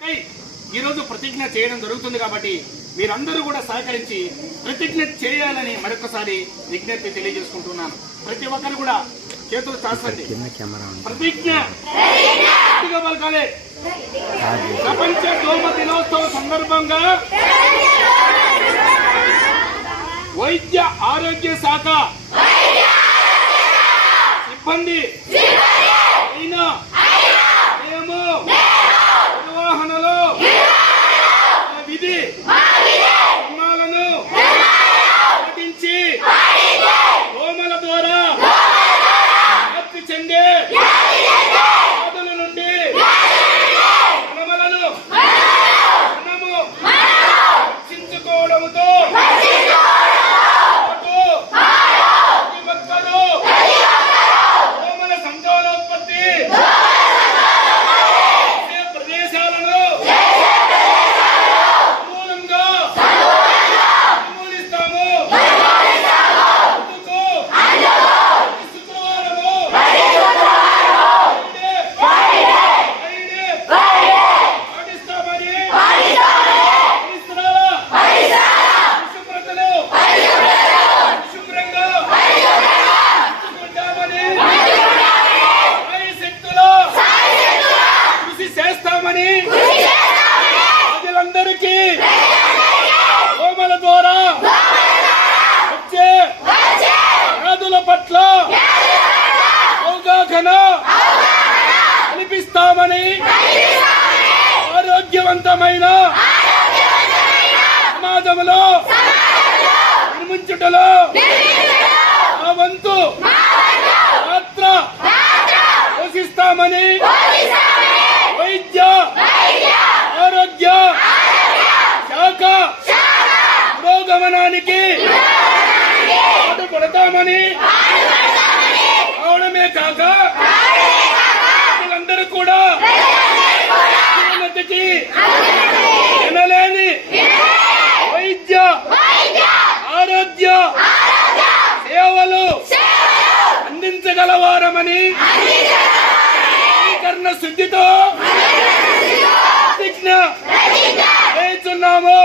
ఈ రోజు ప్రతిజ్ఞ చేయడం జరుగుతుంది కాబట్టి మీరందరూ కూడా సహకరించి ప్రతిజ్ఞ చేయాలని మరొకసారి విజ్ఞప్తి తెలియజేసుకుంటున్నాను. ప్రతి ఒక్కరు కూడా చేతులు చాచండి. ప్రతిజ్ఞ పలకాలి. ప్రపంచ దోమ దినోత్సవం సందర్భంగా వైద్య ఆరోగ్య శాఖ సిబ్బంది అయినా మేము నిర్వహణలో విధి నియమాలను పాటించి దోమల ద్వారా వ్యాప్తి చెందే వ్యాధుల నుండి మనమలను మనము రక్షించుకోవడంతో దోమల సంతానోత్పత్తి ప్రదేశాలను సమూలంగా నిర్మూలిస్తాము. శుక్రవారము పాటిస్తామని పరిశుభ్రతను శుభ్రంగా ఉంచుకుంటామని కృషి చేస్తామని ప్రజలందరికీ దోమల ద్వారా వచ్చే వ్యాధుల పట్ల అవగాహన కల్పిస్తామని ఆరోగ్యవంతమైన సమాజంలో నిర్మించుటలో ఆ వంతు పాత్ర పోషిస్తామని వైద్య ఆరోగ్య శాఖ పురోగమనానికి పాటుపడతామని అవడమే కాక ప్రజలందరూ కూడా ఉన్నతికి వినలేని వైద్య ఆరోగ్య సేవలు అందించగలవారమని శుద్ధితో ప్రతిజ్ఞ చేస్తున్నాము.